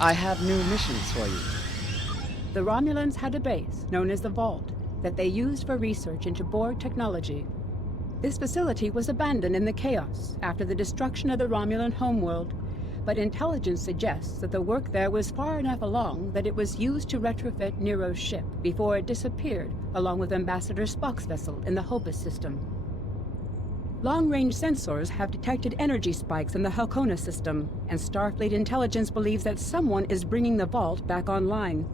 I have new missions for you. The Romulans had a base known as the Vault that they used for research into Borg technology. This facility was abandoned in the chaos after the destruction of the Romulan homeworld, but intelligence suggests that the work there was far enough along that it was used to retrofit Nero's ship before it disappeared along with Ambassador Spock's vessel in the Haakona system. Long-range sensors have detected energy spikes in the Haakona system, and Starfleet intelligence believes that someone is bringing the Vault back online.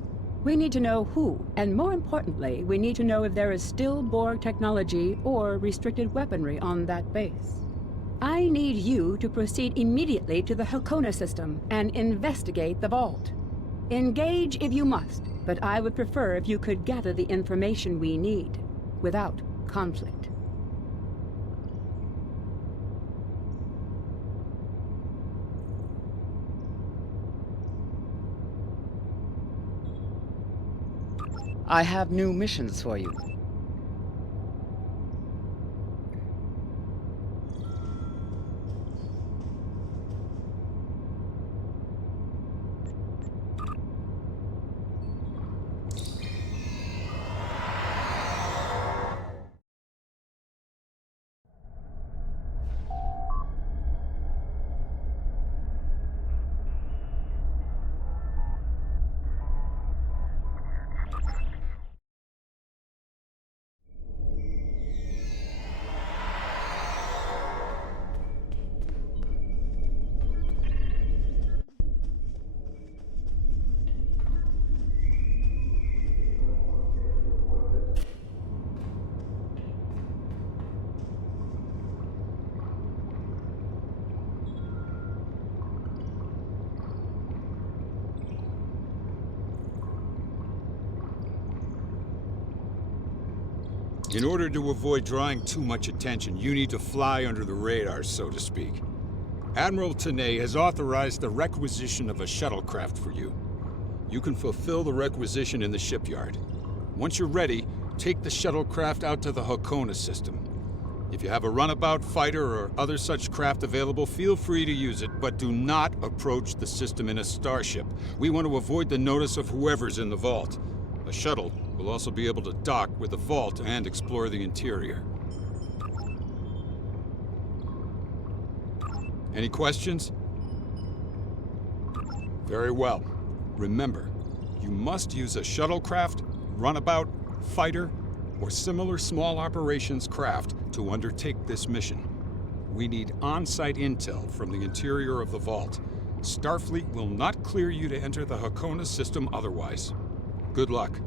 We need to know who, and more importantly, we need to know if there is still Borg technology or restricted weaponry on that base. I need you to proceed immediately to the Haakona system and investigate the Vault. Engage if you must, but I would prefer if you could gather the information we need without conflict. I have new missions for you. In order to avoid drawing too much attention, you need to fly under the radar, so to speak. Admiral Tanay has authorized the requisition of a shuttlecraft for you. You can fulfill the requisition in the shipyard. Once you're ready, take the shuttlecraft out to the Haakona system. If you have a runabout, fighter, or other such craft available, feel free to use it, but do not approach the system in a starship. We want to avoid the notice of whoever's in the vault. A shuttle will also be able to dock with the vault and explore the interior. Any questions? Very well. Remember, you must use a shuttlecraft, runabout, fighter, or similar small operations craft to undertake this mission. We need on-site intel from the interior of the vault. Starfleet will not clear you to enter the Haakona system otherwise. Good luck.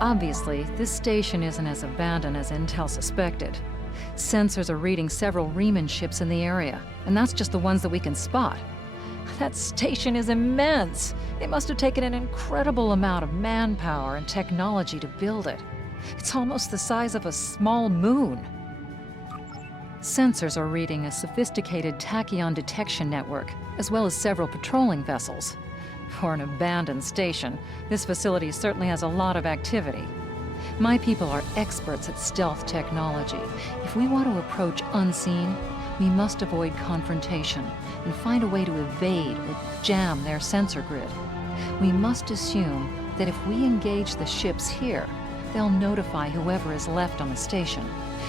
Obviously, this station isn't as abandoned as Intel suspected. Sensors are reading several Riemann ships in the area, and that's just the ones that we can spot. That station is immense. It must have taken an incredible amount of manpower and technology to build it. It's almost the size of a small moon. Sensors are reading a sophisticated tachyon detection network, as well as several patrolling vessels. For an abandoned station, this facility certainly has a lot of activity. My people are experts at stealth technology. If we want to approach unseen, we must avoid confrontation and find a way to evade or jam their sensor grid. We must assume that if we engage the ships here, they'll notify whoever is left on the station,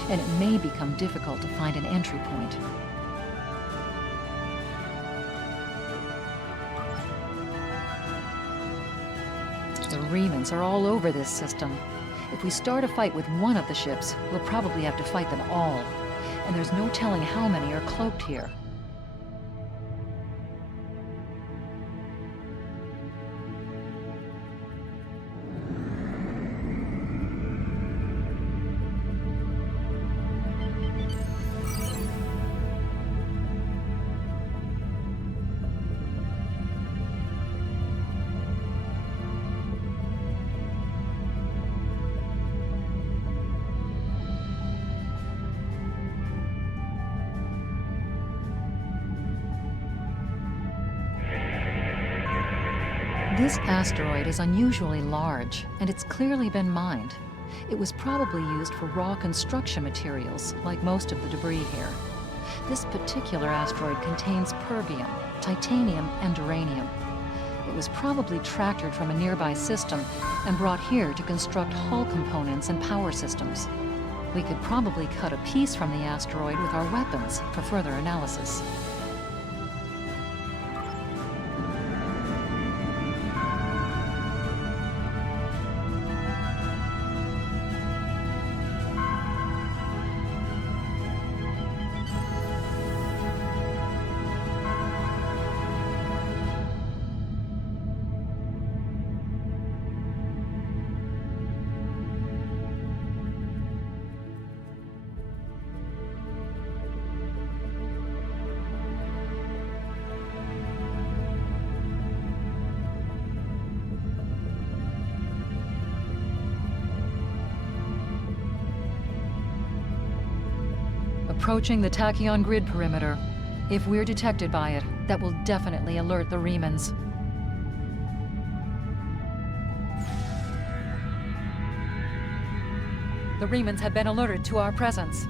and it may become difficult to find an entry point. The Riemanns are all over this system. If we start a fight with one of the ships, we'll probably have to fight them all. And there's no telling how many are cloaked here. This asteroid is unusually large, and it's clearly been mined. It was probably used for raw construction materials, like most of the debris here. This particular asteroid contains perbium, titanium, and uranium. It was probably tractored from a nearby system and brought here to construct hull components and power systems. We could probably cut a piece from the asteroid with our weapons for further analysis. Approaching the tachyon grid perimeter. If we're detected by it, that will definitely alert the Riemanns. The Riemanns have been alerted to our presence.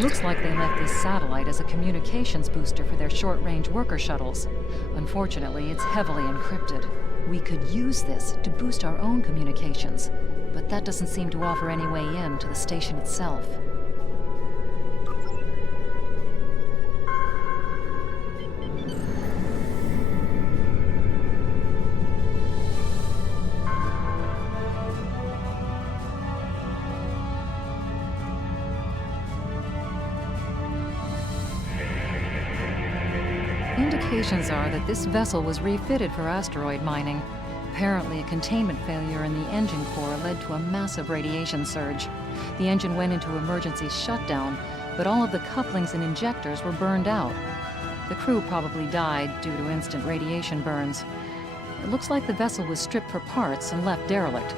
Looks like they left this satellite as a communications booster for their short-range worker shuttles. Unfortunately, it's heavily encrypted. We could use this to boost our own communications, but that doesn't seem to offer any way in to the station itself. Indications are that this vessel was refitted for asteroid mining. Apparently, a containment failure in the engine core led to a massive radiation surge. The engine went into emergency shutdown, but all of the couplings and injectors were burned out. The crew probably died due to instant radiation burns. It looks like the vessel was stripped for parts and left derelict.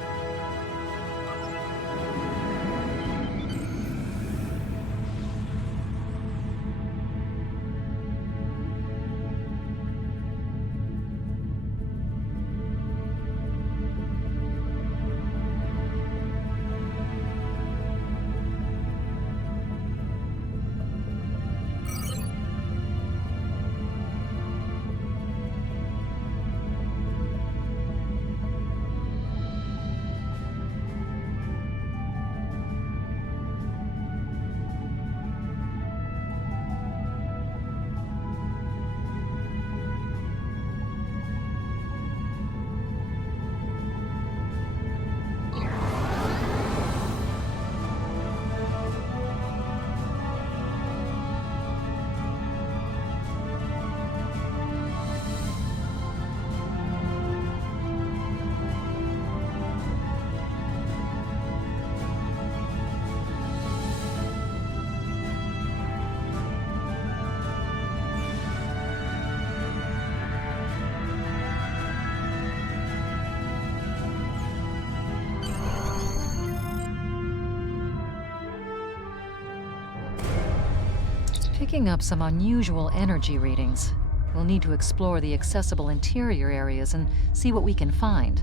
picking up some unusual energy readings. We'll need to explore the accessible interior areas and see what we can find.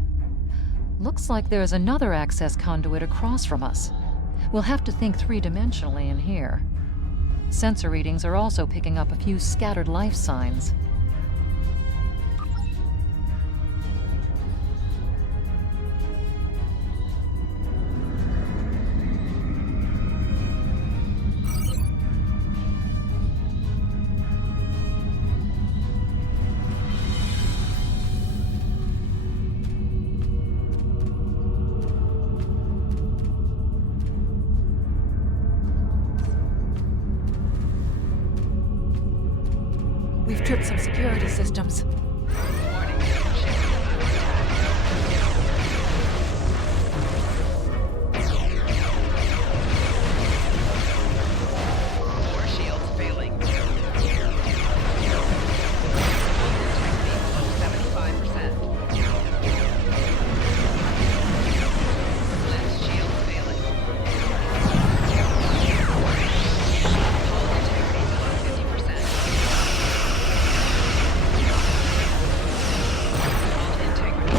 Looks like there's another access conduit across from us. We'll have to think three-dimensionally in here. Sensor readings are also picking up a few scattered life signs. We've tripped some security systems. More shields failing. Below 75%. Lens shield failing. Hull integrity below 50%. Hull integrity.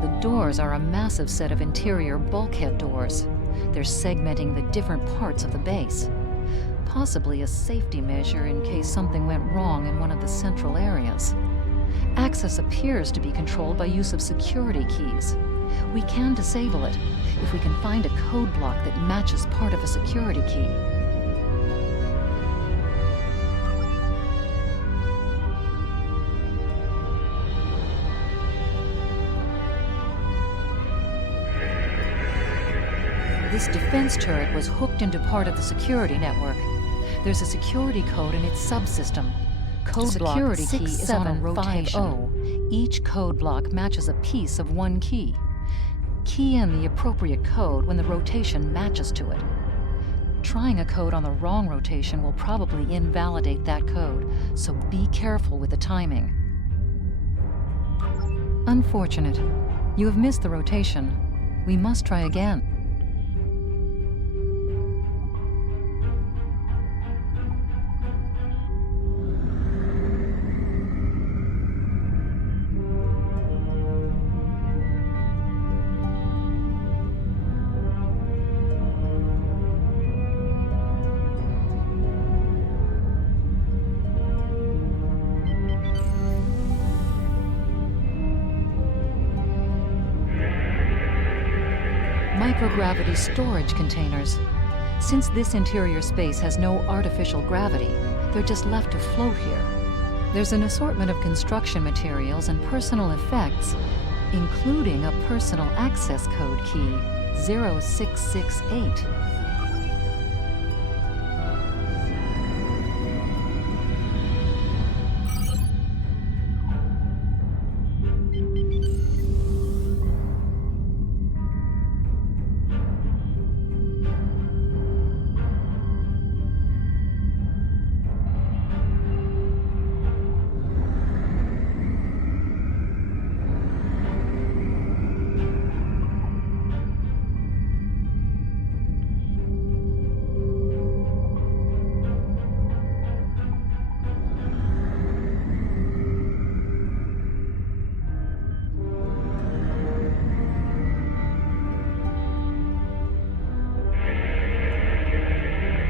The doors are a massive set of interior bulkhead doors. They're segmenting the different parts of the base. Possibly a safety measure in case something went wrong in one of the central areas. Access appears to be controlled by use of security keys. We can disable it if we can find a code block that matches part of a security key. This defense turret was hooked into part of the security network. There's a security code in its subsystem. Code block security key is on a rotation. Each code block matches a piece of one key. Key in the appropriate code when the rotation matches to it. Trying a code on the wrong rotation will probably invalidate that code, so be careful with the timing. Unfortunate. You have missed the rotation. We must try again. Microgravity storage containers. Since this interior space has no artificial gravity, they're just left to float here. There's an assortment of construction materials and personal effects, including a personal access code key, 0668.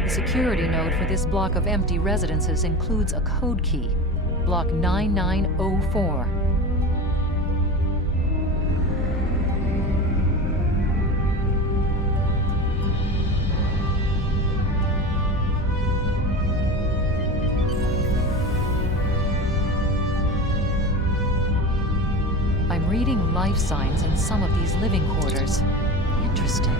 The security node for this block of empty residences includes a code key, block 9904. I'm reading life signs in some of these living quarters. Interesting.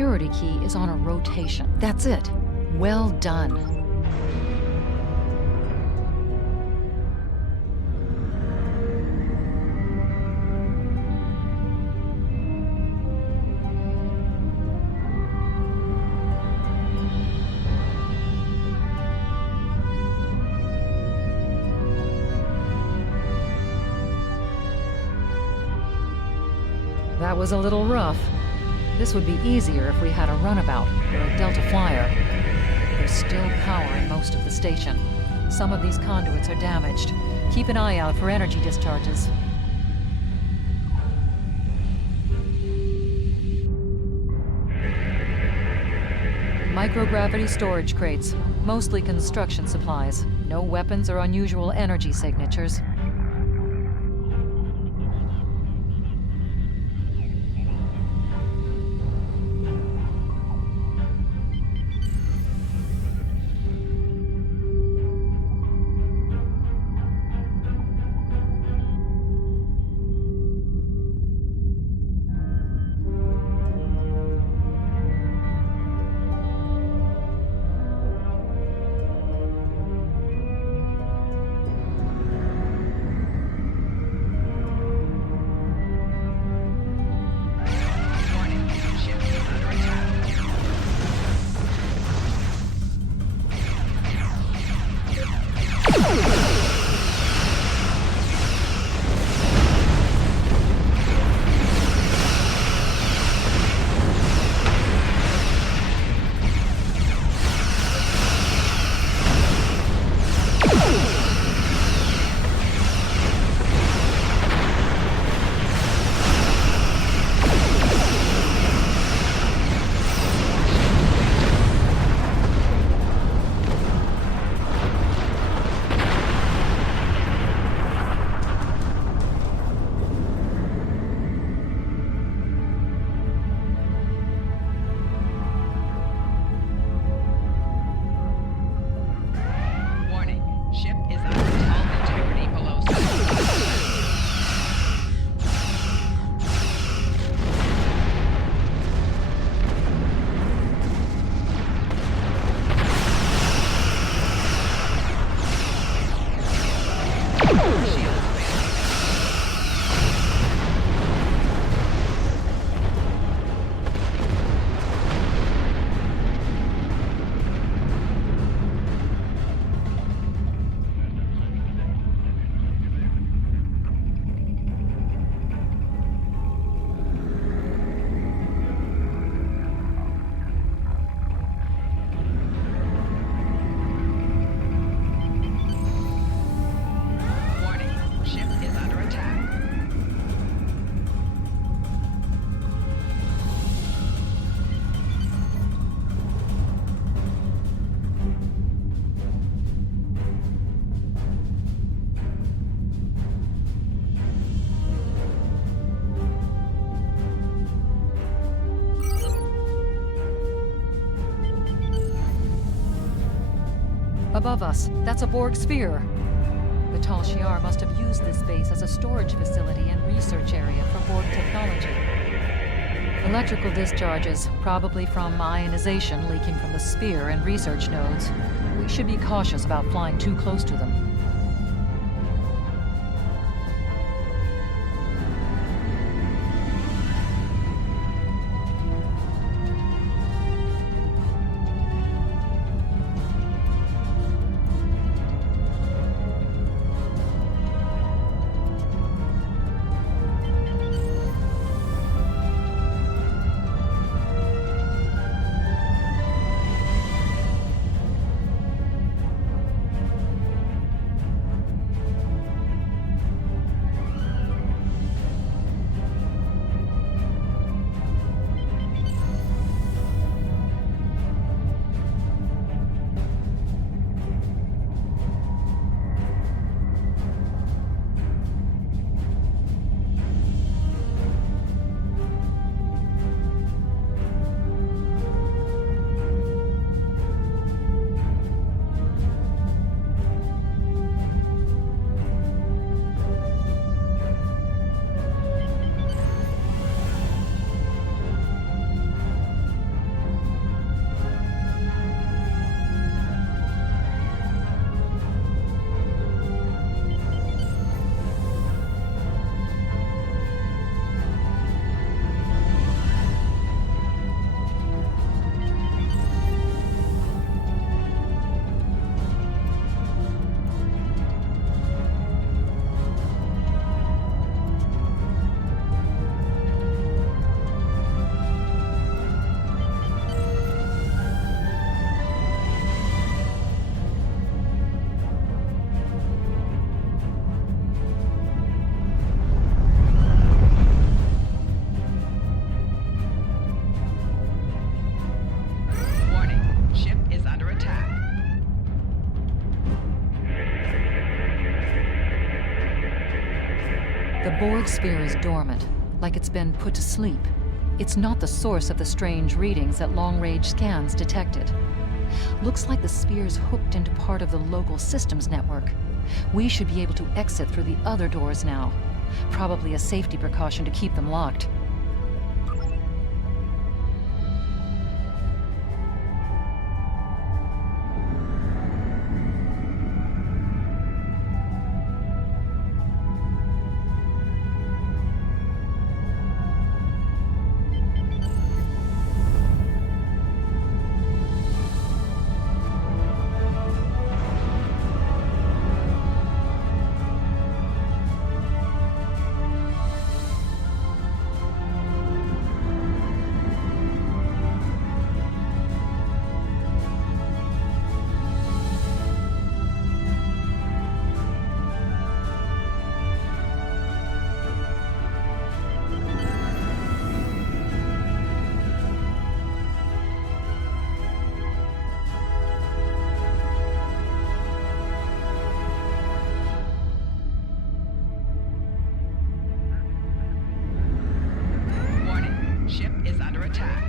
security key is on a rotation. That's it. Well done. That was a little rough. This would be easier if we had a runabout or a Delta Flyer. There's still power in most of the station. Some of these conduits are damaged. Keep an eye out for energy discharges. Microgravity storage crates, mostly construction supplies. No weapons or unusual energy signatures. Warning, ship is under attack. Warning, ship is under hull integrity below 75%. Shields failing. Warning, ship is under attack. Above us, that's a Borg sphere. The Tal Shiar must have used this base as a storage facility and research area for Borg technology. Electrical discharges, probably from ionization leaking from the sphere and research nodes. We should be cautious about flying too close to them. Borg sphere is dormant, like it's been put to sleep. It's not the source of the strange readings that long-range scans detected. Looks like the sphere's hooked into part of the local systems network. We should be able to exit through the other doors now. Probably a safety precaution to keep them locked. Warning, ship is under attack.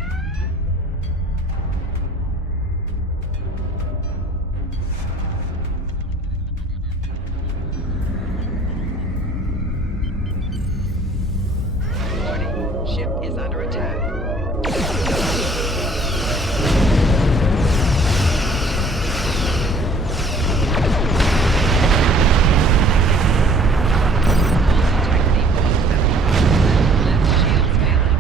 Warning, ship is under attack. Integrity below 75%. Left shields failing.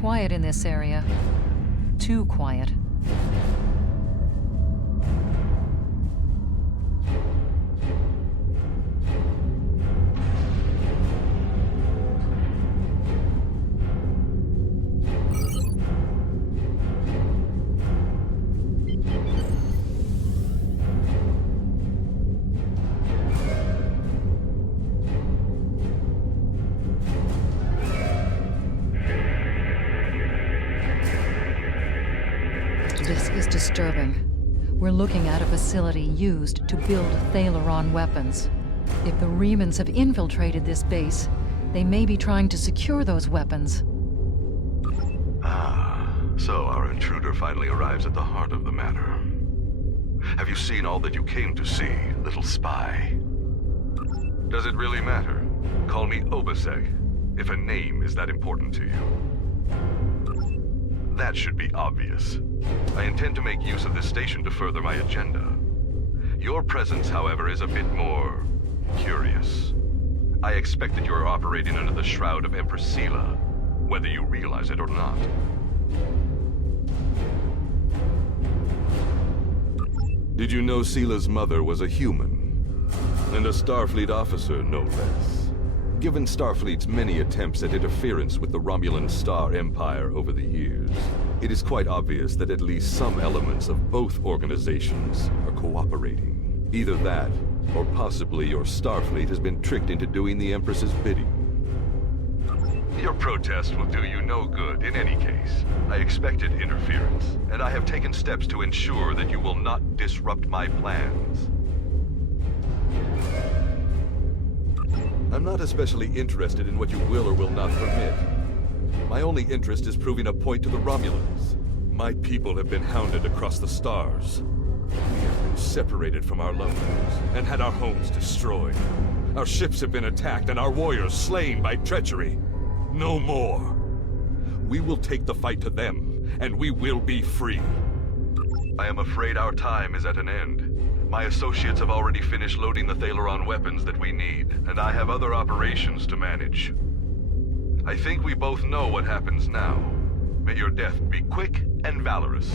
Quiet in this area. Too quiet. This is disturbing. We're looking at a facility used to build Thalaron weapons. If the Remans have infiltrated this base, they may be trying to secure those weapons. Ah, so our intruder finally arrives at the heart of the matter. Have you seen all that you came to see, little spy? Does it really matter? Call me Obasek, if a name is that important to you. That should be obvious. I intend to make use of this station to further my agenda. Your presence, however, is a bit more curious. I expect that you are operating under the shroud of Empress Sela, whether you realize it or not. Did you know Sela's mother was a human? And a Starfleet officer, no less. Given Starfleet's many attempts at interference with the Romulan Star Empire over the years, it is quite obvious that at least some elements of both organizations are cooperating. Either that, or possibly your Starfleet has been tricked into doing the Empress's bidding. Your protest will do you no good in any case. I expected interference, and I have taken steps to ensure that you will not disrupt my plans. I'm not especially interested in what you will or will not permit. My only interest is proving a point to the Romulans. My people have been hounded across the stars. We have been separated from our loved ones and had our homes destroyed. Our ships have been attacked and our warriors slain by treachery. No more. We will take the fight to them, and we will be free. I am afraid our time is at an end. My associates have already finished loading the Thaleron weapons that we need, and I have other operations to manage. I think we both know what happens now. May your death be quick and valorous.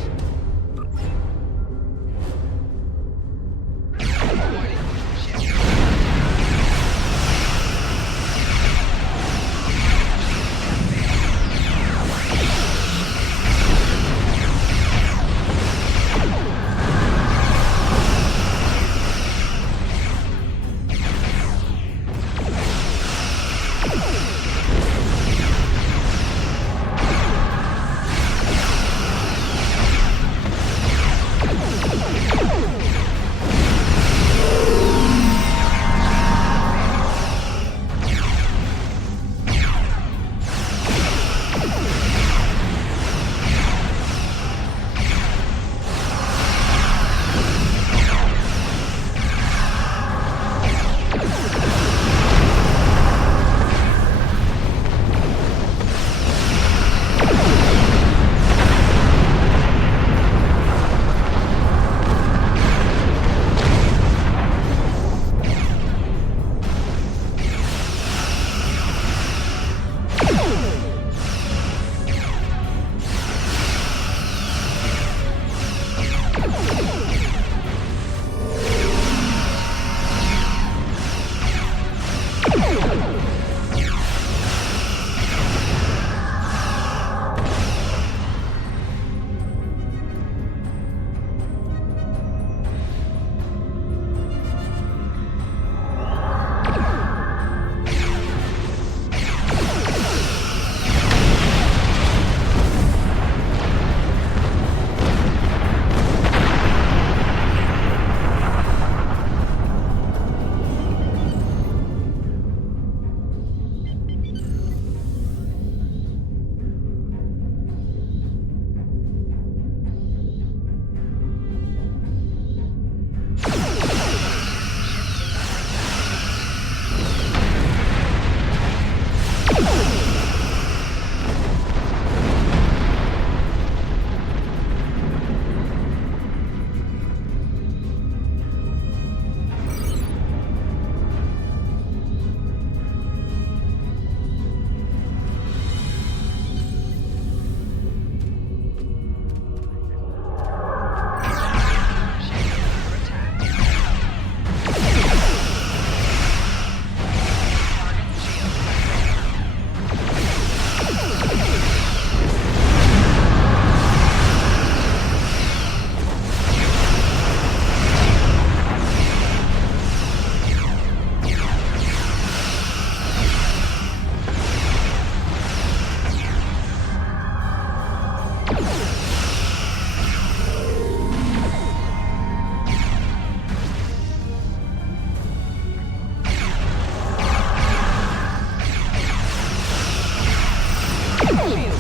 Warning.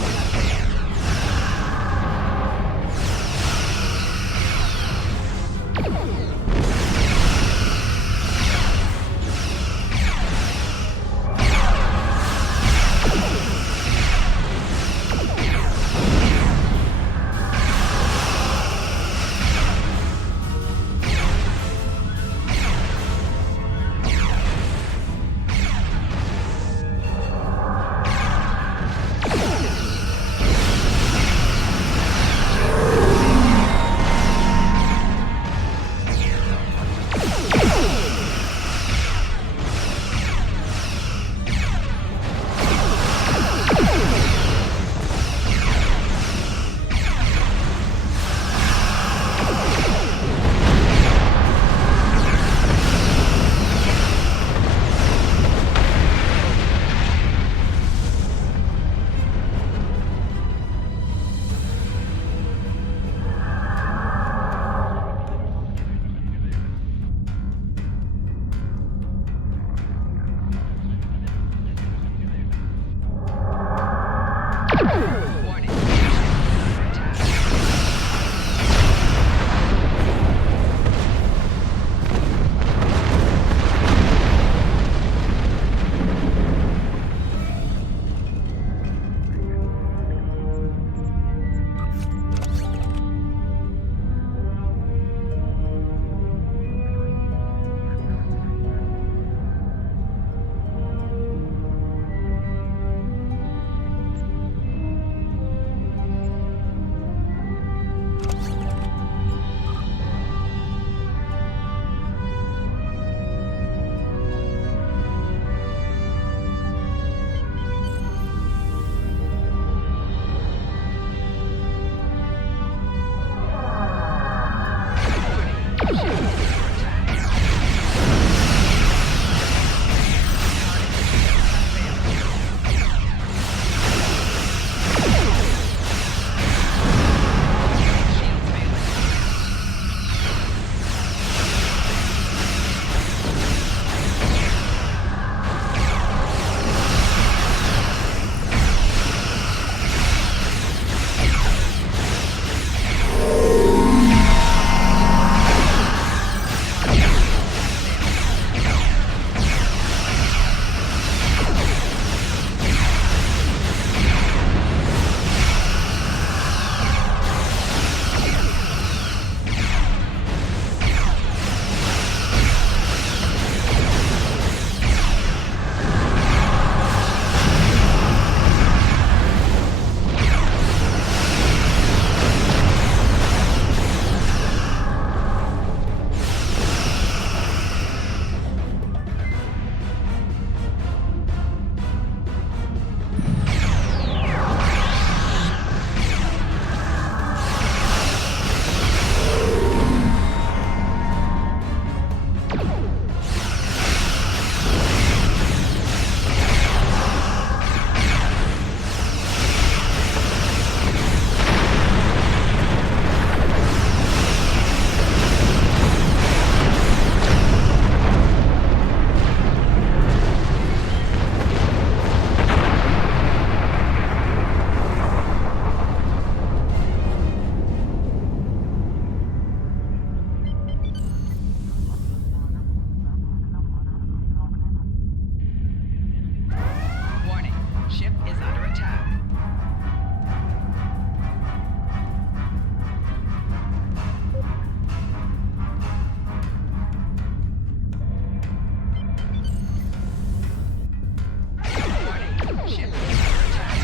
Attack. Ship is under attack. Warning. Ship is under attack.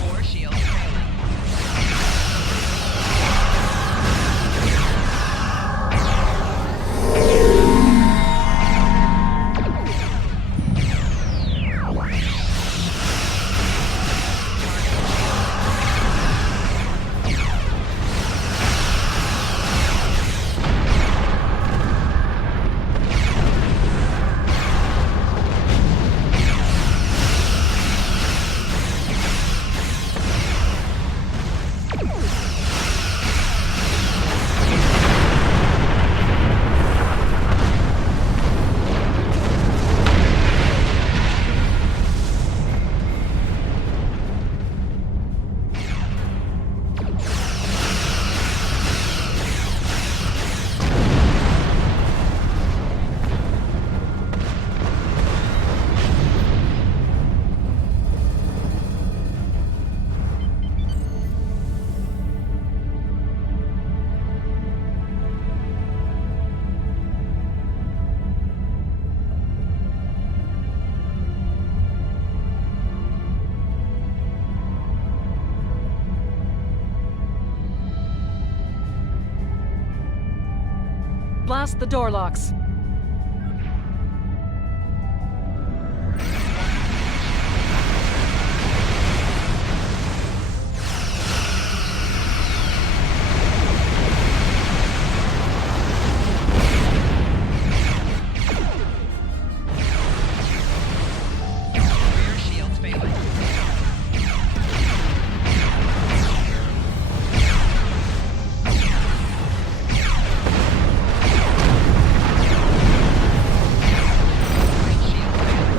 Four shields failing. Blast the door locks. Rear shields failing. Right shield failing.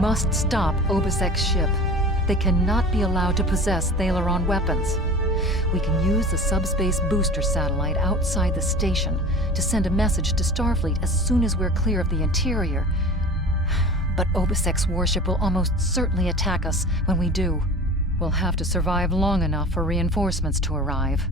Must stop Obusek's ship. They cannot be allowed to possess Thalaron weapons. We can use the subspace booster satellite outside the station to send a message to Starfleet as soon as we're clear of the interior. But Obusek's warship will almost certainly attack us when we do. We'll have to survive long enough for reinforcements to arrive.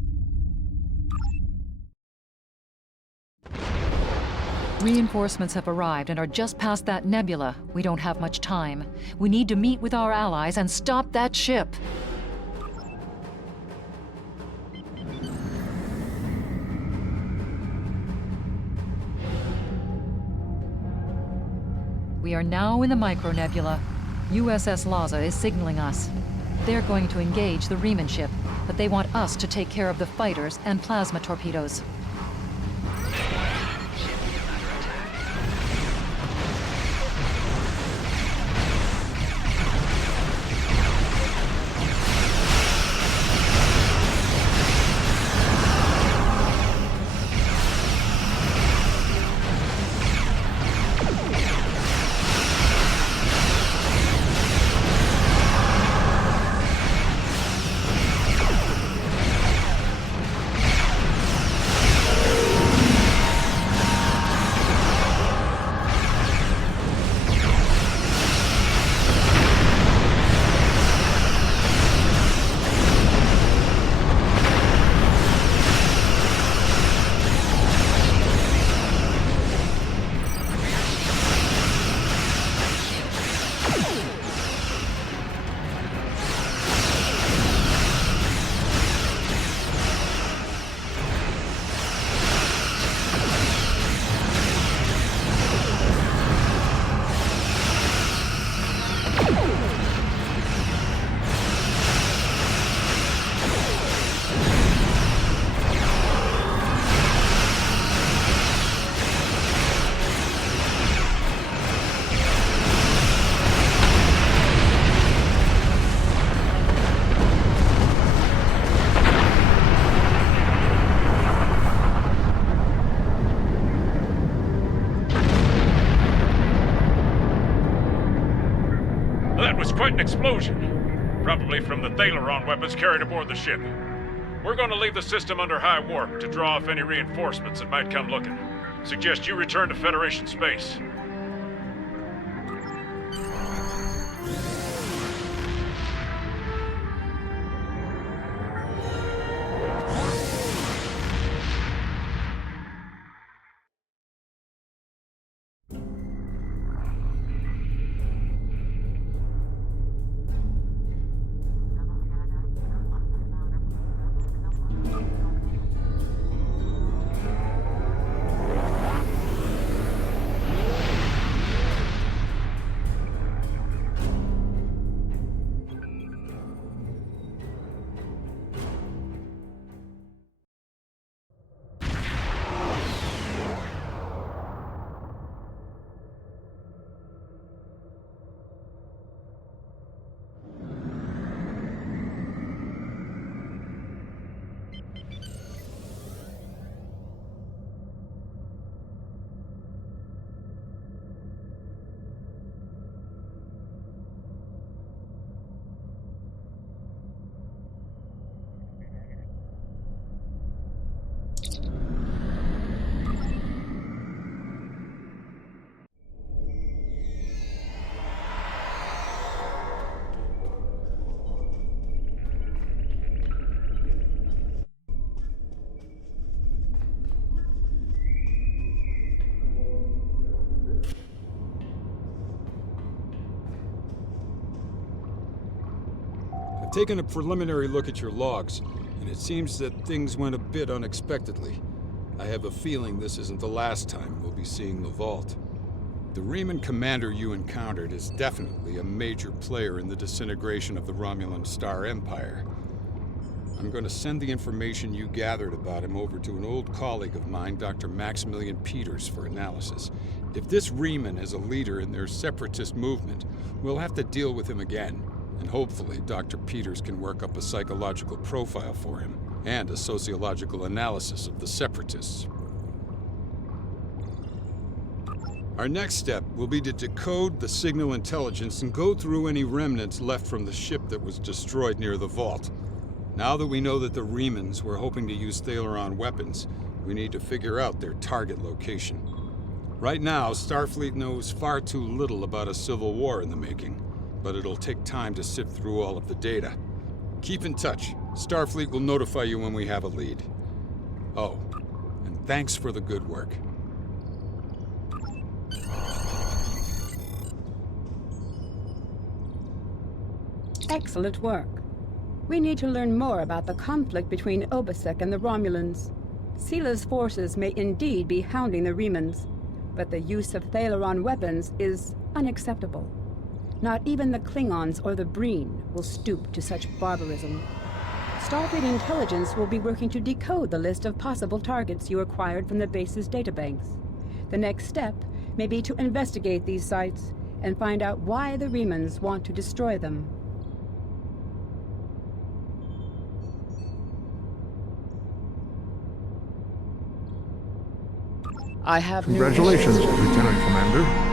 Reinforcements have arrived and are just past that nebula. We don't have much time. We need to meet with our allies and stop that ship. We are now in the micronebula. USS Laza is signaling us. They're going to engage the Riemann ship, but they want us to take care of the fighters and plasma torpedoes. That was quite an explosion. Probably from the Thaleron weapons carried aboard the ship. We're going to leave the system under high warp to draw off any reinforcements that might come looking. Suggest you return to Federation space. Taken a preliminary look at your logs, and it seems that things went a bit unexpectedly. I have a feeling this isn't the last time we'll be seeing the vault. The Riemann commander you encountered is definitely a major player in the disintegration of the Romulan Star Empire. I'm going to send the information you gathered about him over to an old colleague of mine, Dr. Maximilian Peters, for analysis. If this Riemann is a leader in their separatist movement, we'll have to deal with him again. And hopefully, Dr. Peters can work up a psychological profile for him, and a sociological analysis of the separatists. Our next step will be to decode the signal intelligence and go through any remnants left from the ship that was destroyed near the vault. Now that we know that the Riemanns were hoping to use Thaleron weapons, we need to figure out their target location. Right now, Starfleet knows far too little about a civil war in the making. But it'll take time to sift through all of the data. Keep in touch. Starfleet will notify you when we have a lead. Oh, and thanks for the good work. Excellent work. We need to learn more about the conflict between Obasek and the Romulans. Sila's forces may indeed be hounding the Remans, but the use of Thalaron weapons is unacceptable. Not even the Klingons or the Breen will stoop to such barbarism. Starfleet intelligence will be working to decode the list of possible targets you acquired from the base's databanks. The next step may be to investigate these sites and find out why the Remans want to destroy them. I have new Congratulations, missions. Lieutenant Commander.